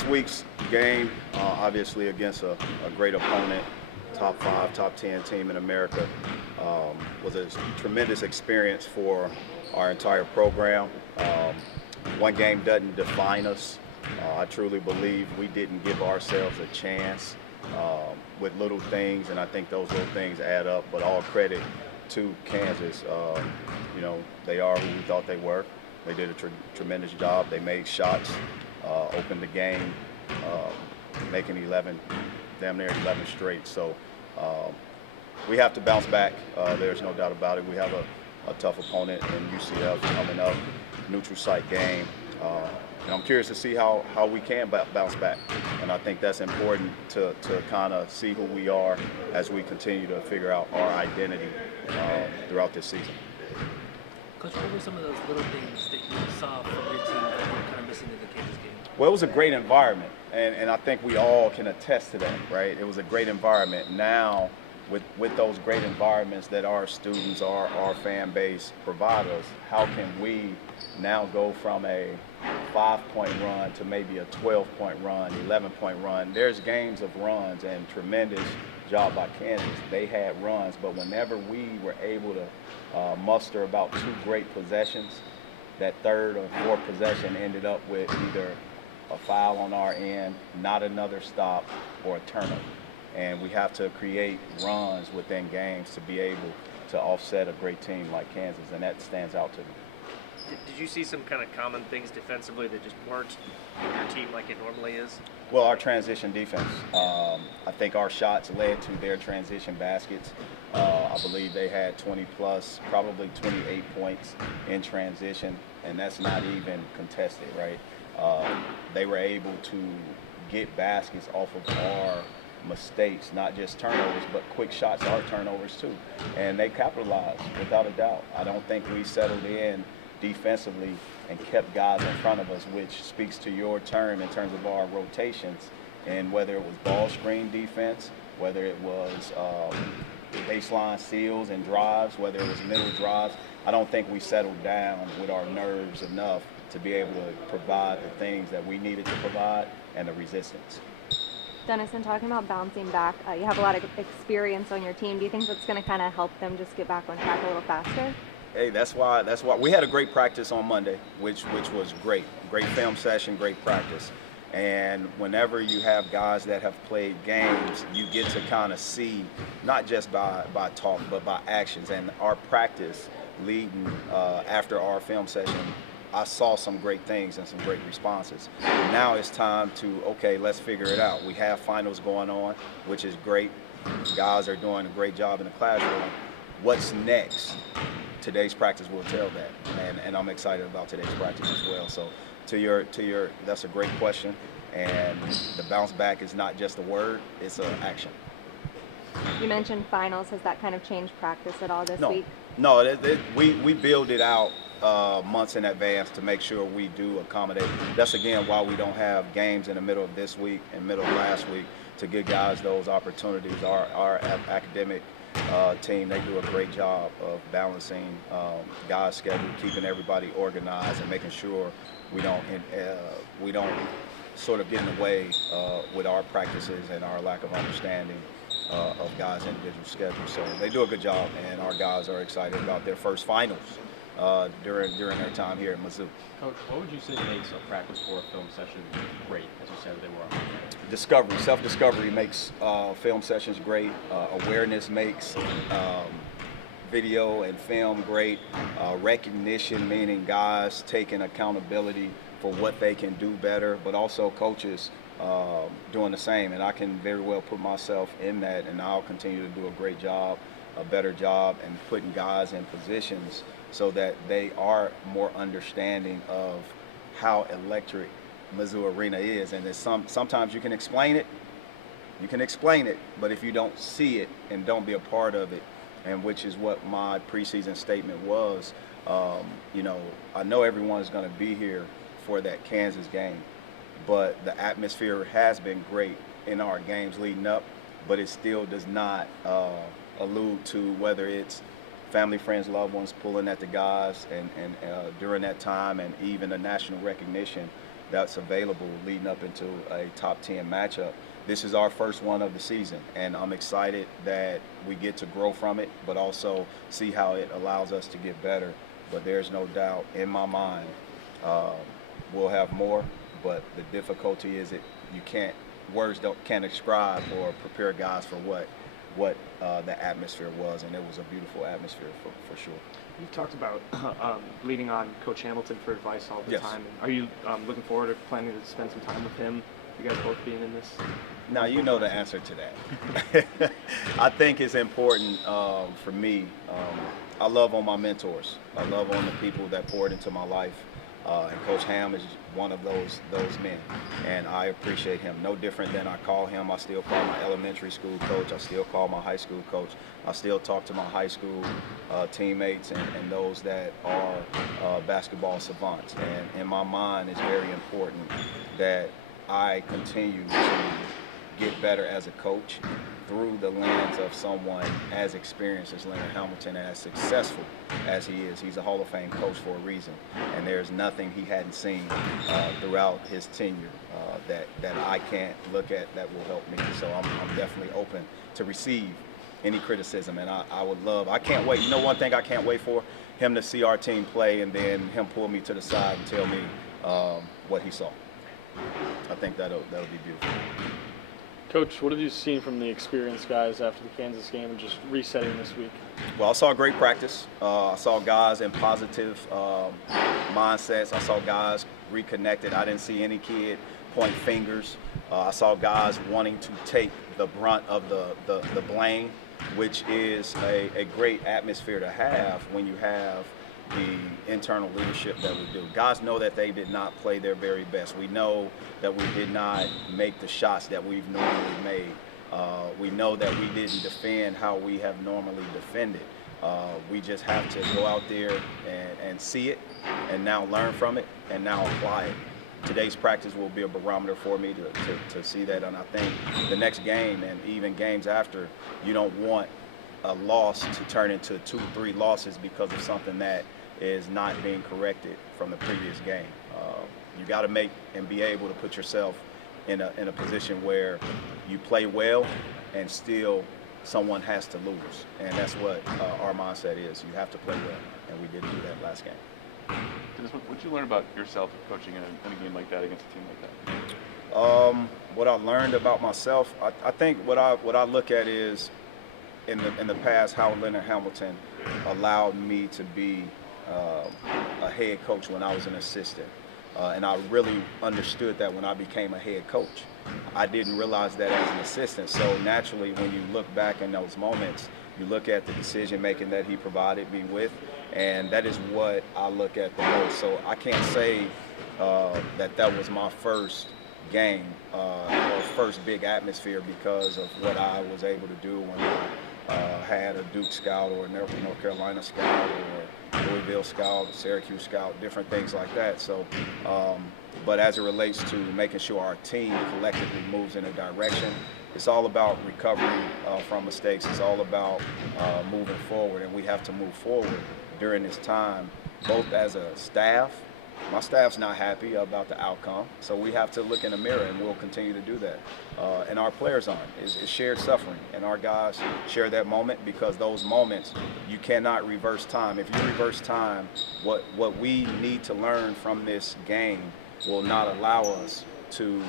This week's game, obviously against a great opponent, top 5, top 10 team in America, was a tremendous experience for our entire program. One game doesn't define us. I truly believe we didn't give ourselves a chance with little things, and I think those little things add up. But all credit to Kansas. They are who we thought they were. They did a tremendous job. They made shots, opened the game, making 11, damn near 11 straight. So we have to bounce back. There's no doubt about it. We have a tough opponent in UCF coming up, neutral site game. And I'm curious to see how we can bounce back. And I think that's important to kind of see who we are as we continue to figure out our identity throughout this season. Coach, what were some of those little things that you saw from your team that were kind of missing in the Kansas game? Well, it was a great environment, and I think we all can attest to that, right? It was a great environment. Now, with those great environments that our students, our fan base provide us, how can we now go from a 5-point run to maybe a 12-point run, 11-point run? There's games of runs, and tremendous job by Kansas. They had runs, but whenever we were able to muster about 2 great possessions, that third or fourth possession ended up with either a foul on our end, not another stop, or a turnover. And we have to create runs within games to be able to offset a great team like Kansas, and that stands out to me. Did you see some kind of common things defensively that just weren't your team like it normally is? Well, our transition defense. I think our shots led to their transition baskets. I believe they had 20 plus, probably 28 points in transition, and that's not even contested, right? They were able to get baskets off of our mistakes, not just turnovers, but quick shots are turnovers too. And they capitalized without a doubt. I don't think we settled in defensively and kept guys in front of us, which speaks to your term in terms of our rotations, and whether it was ball screen defense, whether it was baseline seals and drives, whether it was middle drives. I don't think we settled down with our nerves enough to be able to provide the things that we needed to provide and the resistance. Dennis, in talking about bouncing back, you have a lot of experience on your team. Do you think that's going to kind of help them just get back on track a little faster? Hey, that's why we had a great practice on Monday, which was great. Great film session, great practice. And whenever you have guys that have played games, you get to kind of see, not just by talk, but by actions. And our practice leading after our film session, I saw some great things and some great responses. Now it's time to, okay, let's figure it out. We have finals going on, which is great. Guys are doing a great job in the classroom. What's next? Today's practice will tell that, and I'm excited about today's practice as well. So to your, that's a great question, and the bounce back is not just a word, it's an action. You mentioned finals. Has that kind of changed practice at all this week? No, we build it out months in advance to make sure we do accommodate. That's again why we don't have games in the middle of this week and middle of last week, to give guys those opportunities. Our academic team, they do a great job of balancing guys' schedule, keeping everybody organized, and making sure we don't sort of get in the way with our practices and our lack of understanding of guys' individual schedules. So they do a good job, and our guys are excited about their first finals during their time here at Mizzou. Coach, what would you say makes a practice or a film session great, as you said they were on? Discovery, self-discovery makes film sessions great. Awareness makes video and film great. Recognition, meaning guys taking accountability for what they can do better, but also coaches doing the same. And I can very well put myself in that, and I'll continue to do a great job, a better job, and putting guys in positions so that they are more understanding of how electric Mizzou Arena is. And there's sometimes you can explain it, but if you don't see it and don't be a part of it, and which is what my preseason statement was, I know everyone is going to be here for that Kansas game, but the atmosphere has been great in our games leading up, but it still does not allude to whether it's family, friends, loved ones pulling at the guys and during that time, and even the national recognition that's available leading up into a top 10 matchup. This is our first one of the season, and I'm excited that we get to grow from it, but also see how it allows us to get better. But there's no doubt in my mind we'll have more, but the difficulty is that you can't, can't describe or prepare guys for what the atmosphere was, and it was a beautiful atmosphere for sure. You've talked about leaning on Coach Hamilton for advice all the Yes. time. Are you looking forward to planning to spend some time with him? You guys both being in this? Now you know the answer to that. I think it's important for me. I love on my mentors. I love on the people that poured into my life. And Coach Ham is one of those men, and I appreciate him. No different than I call him. I still call my elementary school coach. I still call my high school coach. I still talk to my high school teammates and those that are basketball savants. And in my mind, it's very important that I continue to get better as a coach through the lens of someone as experienced as Leonard Hamilton, as successful as he is. He's a Hall of Fame coach for a reason, and there's nothing he hadn't seen throughout his tenure that I can't look at that will help me. So I'm definitely open to receive any criticism, and I can't wait. You know, one thing I can't wait for? Him to see our team play and then him pull me to the side and tell me what he saw. I think that'll be beautiful. Coach, what have you seen from the experienced guys after the Kansas game and just resetting this week? Well, I saw a great practice. I saw guys in positive mindsets. I saw guys reconnected. I didn't see any kid point fingers. I saw guys wanting to take the brunt of the blame, which is a great atmosphere to have when you have the internal leadership that we do. Guys know that they did not play their very best. We know that we did not make the shots that we've normally made. We know that we didn't defend how we have normally defended. We just have to go out there and see it, and now learn from it, and now apply it. Today's practice will be a barometer for me to see that, and I think the next game and even games after, you don't want a loss to turn into 2-3 losses because of something that is not being corrected from the previous game. You got to make and be able to put yourself in a position where you play well and still someone has to lose, and that's what our mindset is. You have to play well, and we didn't do that last game. Dennis, what did you learn about yourself coaching in a game like that against a team like that? What I learned about myself, I think what I look at is in the past how Leonard Hamilton allowed me to be a head coach when I was an assistant. And I really understood that when I became a head coach. I didn't realize that as an assistant. So naturally, when you look back in those moments, you look at the decision making that he provided me with, and that is what I look at the most. So I can't say that was my first game or first big atmosphere because of what I was able to do when I had a Duke scout or a North Carolina scout or Louisville scout, Syracuse scout, different things like that. So, but as it relates to making sure our team collectively moves in a direction, it's all about recovery from mistakes. It's all about moving forward, and we have to move forward during this time, both as a staff. My staff's not happy about the outcome, so we have to look in the mirror, and we'll continue to do that. And our players aren't. It's shared suffering, and our guys share that moment because those moments, you cannot reverse time. If you reverse time, what we need to learn from this game will not allow us to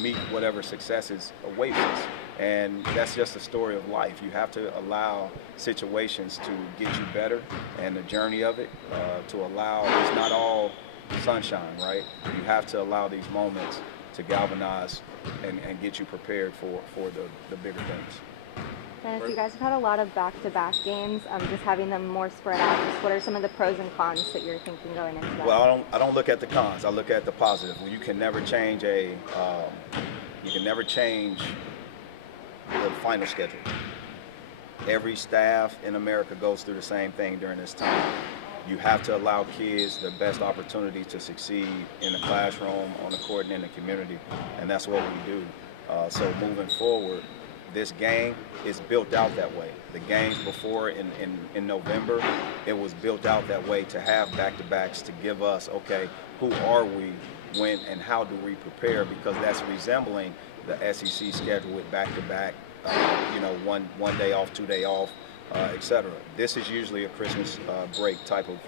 meet whatever successes awaits us. And that's just the story of life. You have to allow situations to get you better, and the journey of it to allow, it's not all sunshine, right? You have to allow these moments to galvanize and get you prepared for the bigger things. Dennis, you guys have had a lot of back-to-back games. Just having them more spread out. Just what are some of the pros and cons that you're thinking going into that? Well, I don't look at the cons. I look at the positive. You can never change the final schedule. Every staff in America goes through the same thing during this time. You have to allow kids the best opportunity to succeed in the classroom, on the court, and in the community, and that's what we do. So moving forward, this game is built out that way. The games before in November, it was built out that way to have back-to-backs to give us, okay, who are we, when, and how do we prepare, because that's resembling the SEC schedule with back-to-back, one day off, 2 day off, etc. This is usually a Christmas break type of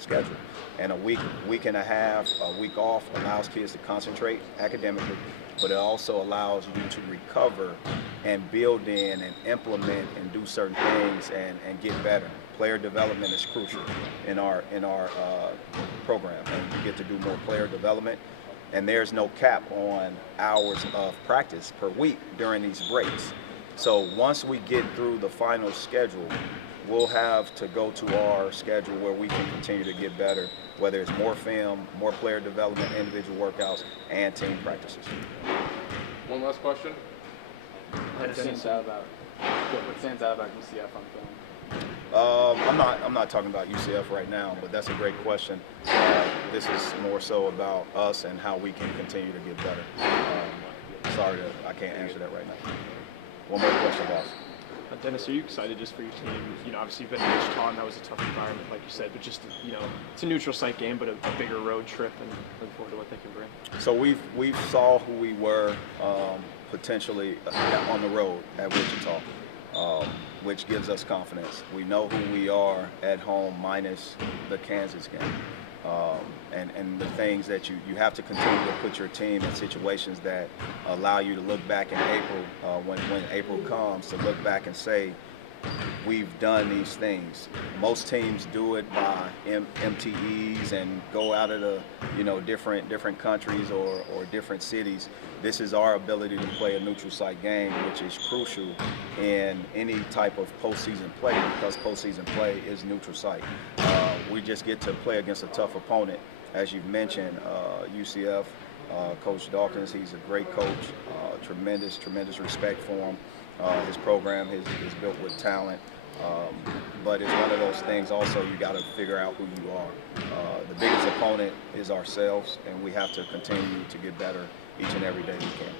schedule, and a week and a half, a week off allows kids to concentrate academically, but it also allows you to recover and build in and implement and do certain things and get better. Player development is crucial in our program, and you get to do more player development. And there's no cap on hours of practice per week during these breaks. So once we get through the final schedule, we'll have to go to our schedule where we can continue to get better, whether it's more film, more player development, individual workouts, and team practices. One last question. Dennis, What stands out about UCF on film? I'm not talking about UCF right now, but that's a great question. This is more so about us and how we can continue to get better. Sorry I can't answer that right now. One more question, boss. Dennis, are you excited just for your team? Obviously you've been in Wichita, and that was a tough environment, like you said, but just, it's a neutral site game, but a bigger road trip, and looking forward to what they can bring. So we've saw who we were potentially on the road at Wichita, which gives us confidence. We know who we are at home minus the Kansas game. And the things that you have to continue to put your team in situations that allow you to look back in April, when April comes, to look back and say, we've done these things. Most teams do it by MTEs and go out of the different countries or different cities. This is our ability to play a neutral site game, which is crucial in any type of postseason play, because postseason play is neutral site. We just get to play against a tough opponent. As you've mentioned, UCF, Coach Dawkins, he's a great coach, tremendous respect for him. His program is built with talent, but it's one of those things also you got to figure out who you are. The biggest opponent is ourselves, and we have to continue to get better each and every day we can.